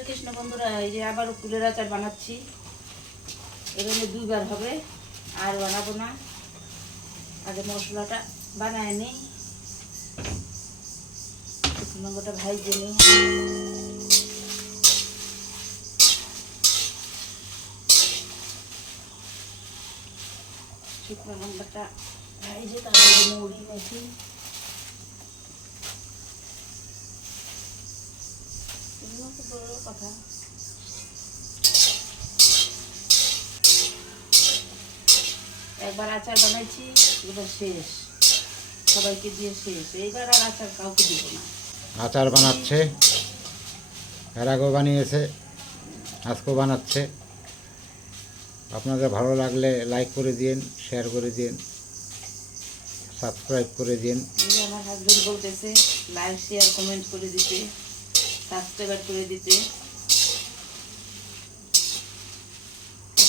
হরে কৃষ্ণ বন্ধুরা, এই যে আবার কুলের আচার বানাচ্ছি। এখানে দুইবার হবে, আর বানাবো না। আগে মশলাটা বানায় নিই, শুকনো লঙ্কাটা ভাইজে নিই। শুকনো লঙ্কাটা ভাইজে তারপরে মুড়ি মেখি। কথা একবার আচার বানাইছি, এবার শেষ, সবাইকে দিয়ে শেষ। এইবার আর আচার কাউকে দিব না। আচার বানাচ্ছে, এর আগেও বানিয়েছে, আজকেও বানাচ্ছে। আপনাদের ভালো লাগলে লাইক করে দিন, শেয়ার করে দিন, সাবস্ক্রাইব করে দিন। আমার হাজবেন্ড বলতেছে লাইক শেয়ার কমেন্ট করে দিতে, সাবস্ক্রাইব করে দিতে।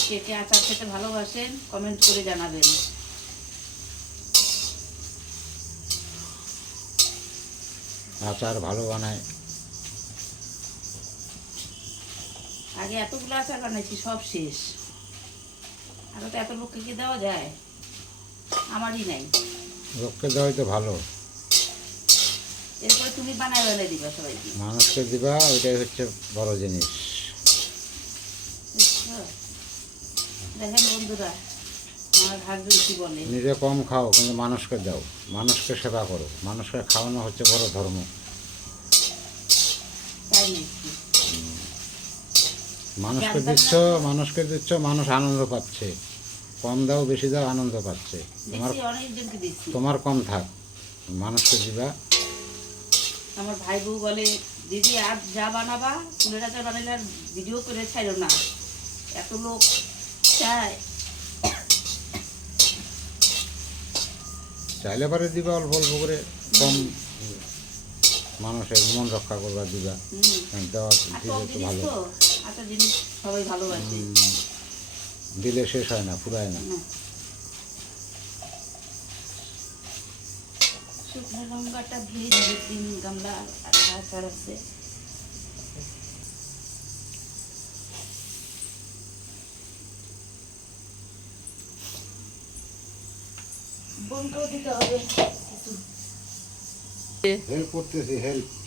কে কে আচার খেতে ভালোবাসেন কমেন্ট করে জানাবেন। আচার ভালো বানায়। আগে এতগুলো আচার বানাইছি, সব শেষ। আরো তো এত লোককে কি দেওয়া যায়? আমারই নাই। লোককে দেওয়াই তো ভালো। এরপরে তুমি বানায় বানায় দিবা সবাইকে, মানুষকে দিবা, ওইটাই হচ্ছে বড় জিনিস। দেখেন বন্ধুরা, আমার হাজবেন্ড কি বলে, নিজে কম খাও কিন্তু মানুষকে দাও, মানুষকে সেবা করো। মানুষকে খাওয়ানো হচ্ছে বড় ধর্ম। তাই নাকি? মানুষকে দিচ্ছ, মানুষ আনন্দ পাচ্ছে। কম দাও বেশি দাও, আনন্দ পাচ্ছে। অনেকজনকে দিচ্ছি। তোমার কম থাক, মানুষকে দিবা। আমার ভাই বউ বলে, দিদি আর যা বানাবা কুলের আচার বানালে আর ভিডিও করে ছাড়ো না, এত লোক চায়। চাইলে পারে দিবা অল্প অল্প করে, কম মানুষের মন রক্ষা করবা দিবা। দেওয়া দিলে তো ভালো। আচ্ছা, জিনিস সবাই ভালোবাসে, দিলে শেষ হয় না, ফুরায় না। শুকনো লঙ্কাটা ভেজে 3 গামলা আচার আছে। বোনকেও দিতে হবে, হেল্প করতেছি,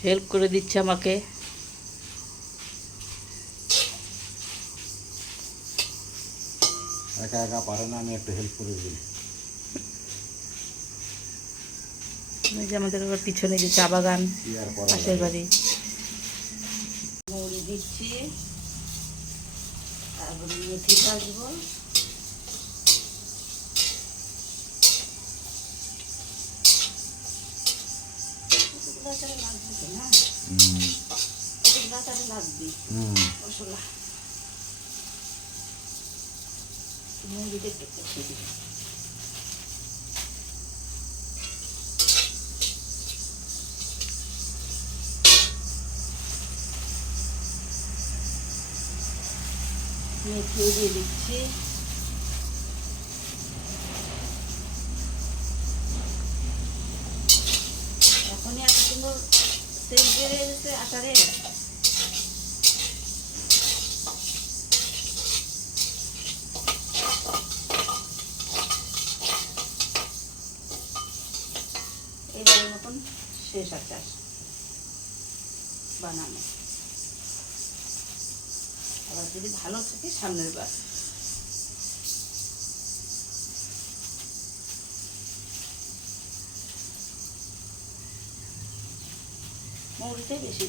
হেল্প করে দিচ্ছে আমাকে। একা একা পারে না, আমি একটু হেল্প করে দিই। যে আমাদের পিছনে যে চা বাগান, পাশের বাড়ি। মুড়ি দিচ্ছি, তারপরে মেথি ভাজবো। লাগবে না, লাগবে মশলা। মুড়িতে কেটে দিই। মেথিও দিয়ে দিচ্ছি। এখনই এত সুন্দর সেন্ট বেরিয়ে গেছে আচারে। এইবারের মতন শেষ আচার বানানো। আবার যদি ভালো থাকে সামনের বার। মৌরিটাই বেশি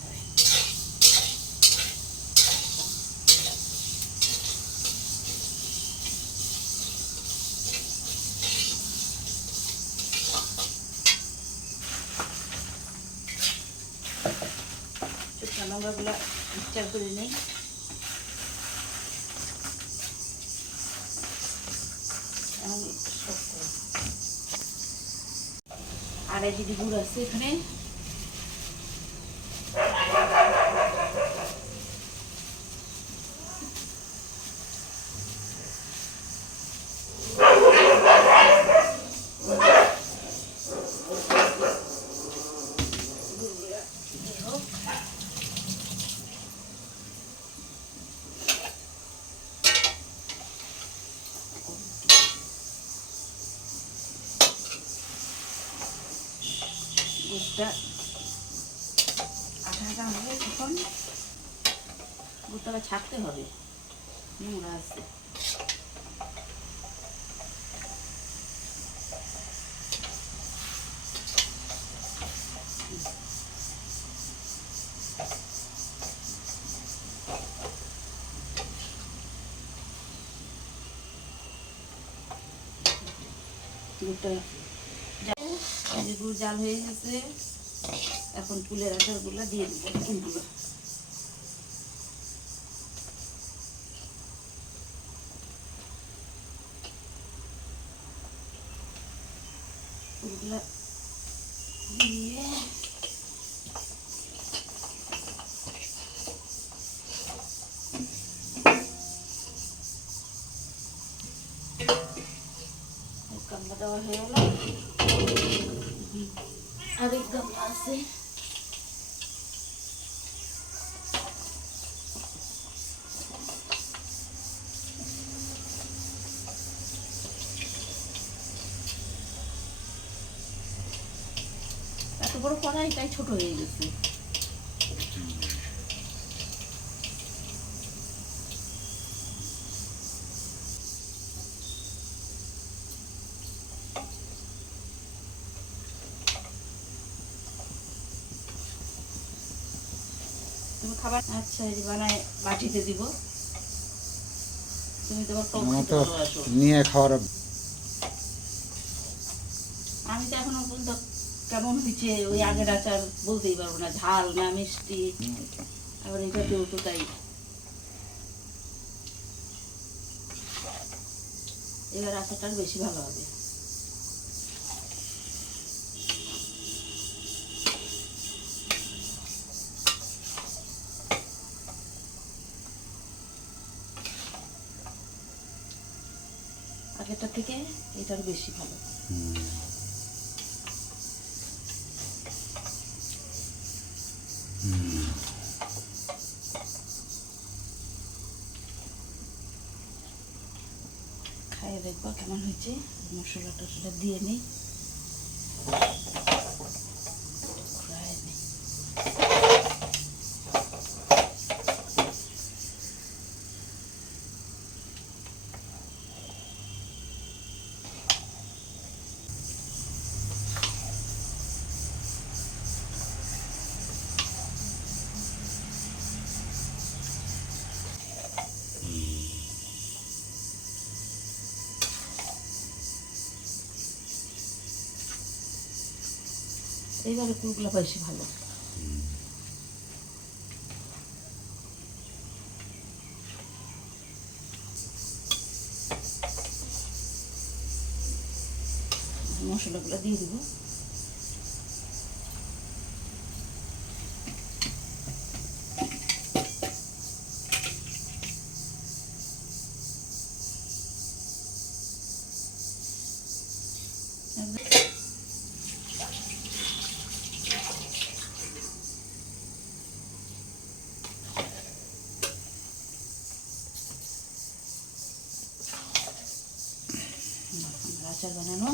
হয়। শুকনো লঙ্কাগুলো মিক্সচার করে নিই। আর এই দিদি গুড় আছে এখানে, অনেকটা আঠা আঠা হবে, তখন গুড়টাকে ছাড়তে হবে, নোংরা আছে। গুড়টা গুড় জাল হয়ে গেছে, এখন কুলের আচারগুলো দিয়ে দিব। কুলগুলো কুলগুলো দিয়ে গামলা দেওয়া হয়ে গেল। আরেক গামলা আছে, এত বড় কড়াই তাই ছোট হয়ে গেছে। তুমি খাবার? আচ্ছা, এই যে বানায় বাটিতে দিব। তুমি তোমার টক আমার খেতে তো ভালোবাসো। নিয়ে খাওয়ার আমি তো এখনো পর্যন্ত কেমন হয়েছে ওই আগের আচার বলতেই পারবো না, ঝাল না মিষ্টি, আবার এটাতেও তো তাই। এবার আচারটা বেশি ভালো হবে। আগেরটা থেকে এটার বেশি ভালো। খাইয়ে দেখবা কেমন হয়েছে। মশলা টশলা দিয়ে নিই, ঘুরায় নিই। এইবারে কুলগুলো বেশি ভালো। মশলাগুলো দিয়ে দিব। আচার বানানো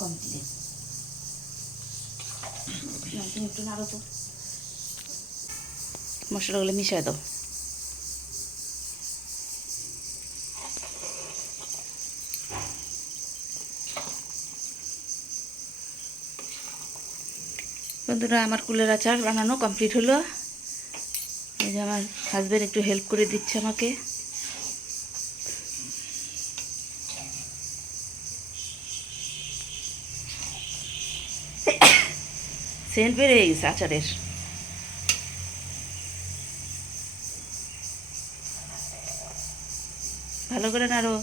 কমপ্লিট। তুমি একটু নাড়ো তো, মশলাগুলো মিশিয়ে দাও। বন্ধুরা, আমার কুলের আচার বানানো কমপ্লিট হলো। এই যে আমার হাজব্যান্ড একটু হেল্প করে দিচ্ছে আমাকে। সেন্ট বেড়ে গেছে আচারের। ভালো করে নাড়ো।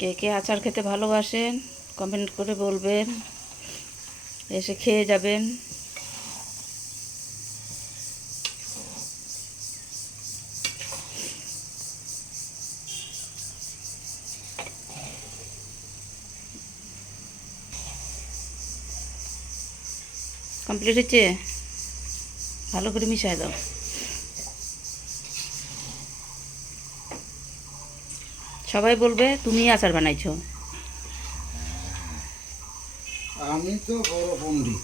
কে কে আচার খেতে ভালোবাসেন কমেন্ট করে বলবেন, এসে খেয়ে যাবেন। কমপ্লিট হচ্ছে, ভালো করে মিশাই দাও। সবাই বলবে তুমি আচার বানাইছো। আমি তো বড় পণ্ডিত।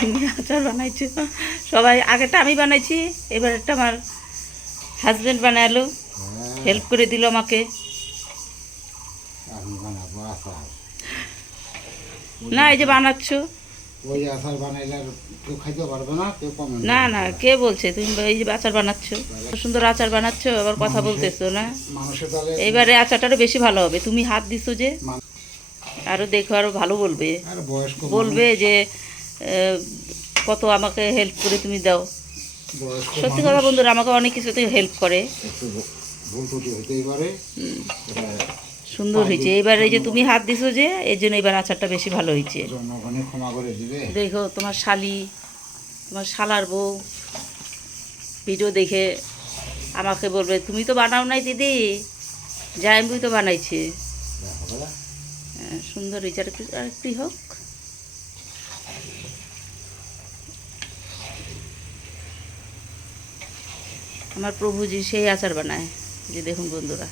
তুমি আচার বানাইছো, সবাই আগেরটা আমি বানাইছি, এবার একটা আমার হাজব্যান্ড বানালো, হেল্প করে দিল আমাকে। আমি বানাবো আচার। না এই যে বানাচ্ছ। ওই আচার বানাইলে আর কেউ খাইতে পারবে না, কেউ কমে না না, কে বলছে তুমি এই যে আচার বানাচ্ছ, সুন্দর আচার বানাচ্ছ, আবার কথা বলতেছো না। মানুষের তাহলে এইবারে আচারটা বেশি ভালো হবে, তুমি হাত দিছো যে, আরো দেখো আরো ভালো বলবে। আর বয়স্ক বলবে যে কত আমাকে হেল্প করে তুমি দাও। বয়স্ক সত্যি কথা বন্ধুরা, আমাকে অনেক কিছুতে হেল্প করে। একটু ভুল ত্রুটি হতেই পারে। এটা সুন্দর হয়েছে এবার, এই যে তুমি হাত দিছো যে, এর জন্য এবার আচারটা বেশি ভালো হয়েছে। জনগণে ক্ষমা করে দিবে। দেখো তোমার শালি, তোমার শালার বউ ভিডিও দেখে আমাকে বলবে তুমি তো বানাও নাই দিদি, জামাইবুই তো বানাইছে। হবে না? সুন্দর হয়েছে, আরেকটু হোক। আমার প্রভুজি সেই আচার বানায়, যে দেখুন বন্ধুরা।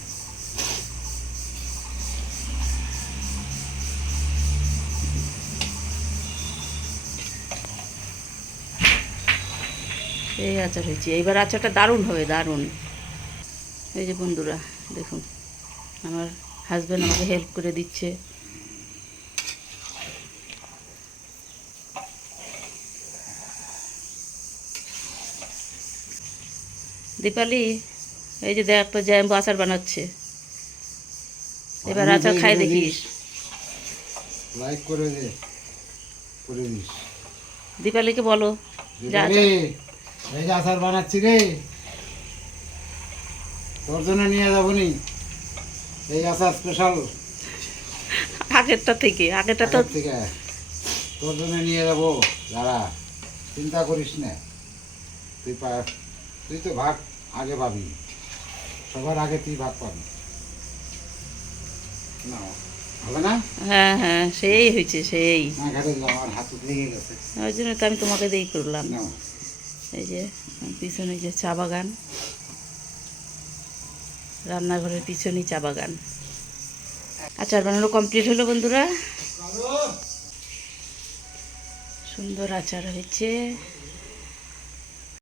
এই আচার হয়েছে, এইবার আচারটা দারুণ হবে, দারুণ। এই যে বন্ধুরা দেখুন, আমার হাজব্যান্ড আমাকে হেল্প করে দিচ্ছে। দীপালি, এই যে দেখ তো জ্যাম্বো আচার বানাচ্ছে, এবার আচার খাই দেখিস। লাইক করে দে, করে দিস। দীপালিকে বলো যে রে, এই যে আচার বানাচ্ছি রে, তোর জন্য নিয়ে যাবো নি এই আচার স্পেশাল। আগেরটা থেকে, আগেরটা তো ঠিক আছে, তোর জন্য নিয়ে যাবো। দাঁড়া, চিন্তা করিস না, তুই তো ভাগ আগে পাবি, সবার আগে তুই ভাগ পাবি না, হবে না? হ্যাঁ হ্যাঁ, সেই হয়েছে সেই। না ঘাটে আমার হাত লেগে গেছে। ওই জন্য তো আমি তোমাকে দেই করলাম। নাও। এই যে পিছনে যে চা বাগান, রান্নাঘরের পিছনেই চা বাগান। আচার বানানো কমপ্লিট হলো বন্ধুরা, সুন্দর আচার হয়েছে।